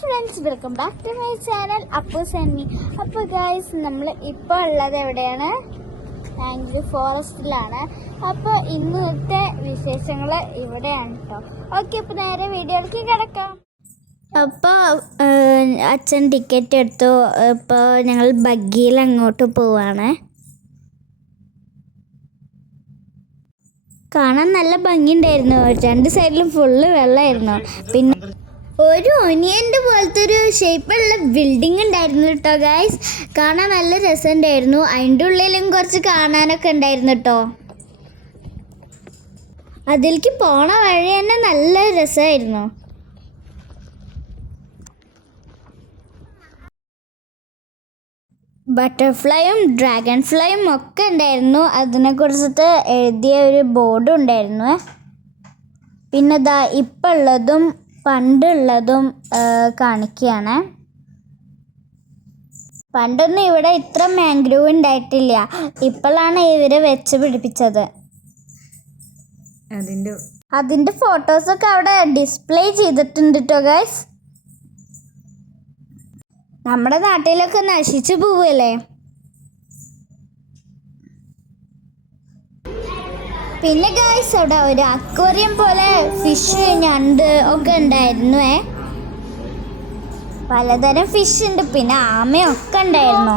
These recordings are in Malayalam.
Friends, welcome back to my channel Appoos and me. അപ്പോൾ ഗൈസ്, നമ്മൾ ഇപ്പോൾ ഉള്ളത് എവിടെയാണ്? മാംഗ്രൂവ് ഫോറസ്റ്റിലാണ്. അപ്പോൾ ഇന്നത്തെ വിശേഷങ്ങൾ ഇവിടെയാണ് കേട്ടോ. ഓക്കെ, ഇപ്പോൾ നേരെ വീഡിയോയിലേക്ക് കിടക്കാം. അപ്പോൾ അച്ഛൻ ടിക്കറ്റ് എടുത്തു. ഇപ്പോൾ ഞങ്ങൾ ബഗ്ഗിയിൽ അങ്ങോട്ട് പോവാണ്. കാണാൻ നല്ല ഭംഗിയുണ്ടായിരുന്നു. രണ്ട് സൈഡിലും ഫുള്ള് വെള്ളമായിരുന്നു. പിന്നെ ഒരു ഒനിയൻ്റെ പോലത്തെ ഒരു ഷേപ്പുള്ള ബിൽഡിംഗ് ഉണ്ടായിരുന്നു കേട്ടോ ഗൈസ്. കാണാൻ നല്ല രസമുണ്ടായിരുന്നു. അതിൻ്റെ ഉള്ളിലും കുറച്ച് കാണാനൊക്കെ ഉണ്ടായിരുന്നു കേട്ടോ. അതിലേക്ക് പോണ വഴി തന്നെ നല്ല രസമായിരുന്നു. ബട്ടർഫ്ലൈയും ഡ്രാഗൺ ഫ്ലൈയും ഒക്കെ ഉണ്ടായിരുന്നു. അതിനെക്കുറിച്ചിട്ട് എഴുതിയ ഒരു ബോർഡും ഉണ്ടായിരുന്നു. പിന്നെ ദാ ഇപ്പം ഉള്ളതും പണ്ടുള്ളതും കാണിക്കുകയാണ്. പണ്ടൊന്നും ഇവിടെ ഇത്ര മാംഗ്രൂവ് ഉണ്ടായിട്ടില്ല. ഇപ്പോഴാണ് ഇവര് വെച്ച് പിടിപ്പിച്ചത്. അതിൻ്റെ ഫോട്ടോസൊക്കെ അവിടെ ഡിസ്പ്ലേ ചെയ്തിട്ടുണ്ട് കേട്ടോ ഗൈസ്. നമ്മുടെ നാട്ടിലൊക്കെ നശിച്ചു പോവല്ലേ. പിന്നെ ഗൈസ്, അവിടെ ഒരു അക്വേറിയം പോലെ ഫിഷ്, ഞണ്ട് ഒക്കെ ഉണ്ടായിരുന്നു. പലതരം ഫിഷ് ഉണ്ട്. പിന്നെ ആമയൊക്കെ ഉണ്ടായിരുന്നു.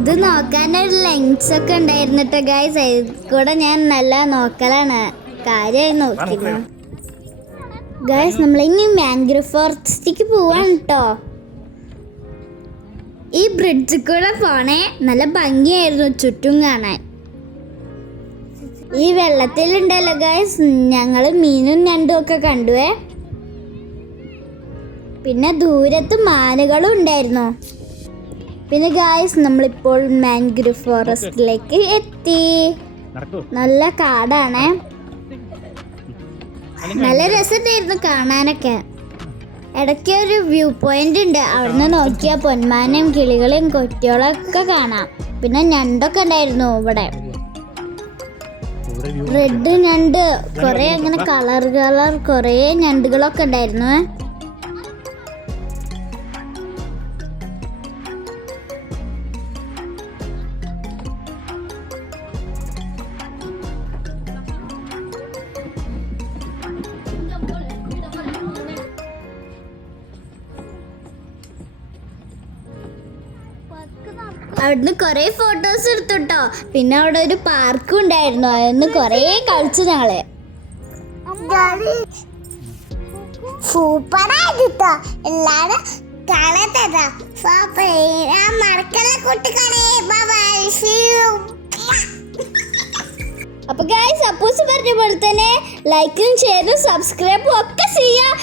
ഇത് നോക്കാനൊരു ലെൻസ് ഒക്കെ ഉണ്ടായിരുന്നു കേട്ടോ ഗൈസ്. അതിൽ കൂടെ ഞാൻ നല്ല നോക്കലാണ്. കാര്യമായി നോക്കിയിരുന്നു ഗൈസ്. നമ്മളിനി മാംഗ്രൂവ് ഫോറസ്റ്റിലേക്ക് പോവാണ് കേട്ടോ. ഈ ബ്രിഡ്ജിൽ കൂടെ പോണേ നല്ല ഭംഗിയായിരുന്നു ചുറ്റും കാണാൻ. ഈ വെള്ളത്തിലുണ്ടല്ലോ ഗൈസ്, ഞങ്ങൾ മീനും ഞണ്ടും ഒക്കെ കണ്ടുവേ. പിന്നെ ദൂരത്ത് മാനുകളും ഉണ്ടായിരുന്നു. പിന്നെ ഗൈസ്, നമ്മളിപ്പോൾ മാംഗ്രൂവ് ഫോറസ്റ്റിലേക്ക് എത്തി. നല്ല കാടാണ്. നല്ല രസമുണ്ടായിരുന്നു കാണാനൊക്കെ. ഇടയ്ക്ക് ഒരു വ്യൂ പോയിന്റ് ഉണ്ട്. അവിടുന്ന് നോക്കിയാൽ പൊന്മാനെയും കിളികളെയും കൊറ്റികളൊക്കെ കാണാം. പിന്നെ ഞണ്ടൊക്കെ ഉണ്ടായിരുന്നു ഇവിടെ. റെഡ് ഞണ്ട്, കുറെ അങ്ങനെ കളർ കുറെ ഞണ്ടുകളൊക്കെ ഉണ്ടായിരുന്നു. അവിടുന്ന് കുറേ ഫോട്ടോസ് എടുത്തുട്ടോ. പിന്നെ അവിടെ ഒരു പാർക്കും ഉണ്ടായിരുന്നു. അതിന് കുറേ കളിച്ചു ഞങ്ങള്. സൂപ്പറായിട്ടോ. എല്ലാരും അപ്പൊ ഗൈസ്, അപ്പൂസ് പറഞ്ഞ പോലെ തന്നെ ലൈക്കും ഷെയറും സബ്സ്ക്രൈബും ഒക്കെ ചെയ്യാം.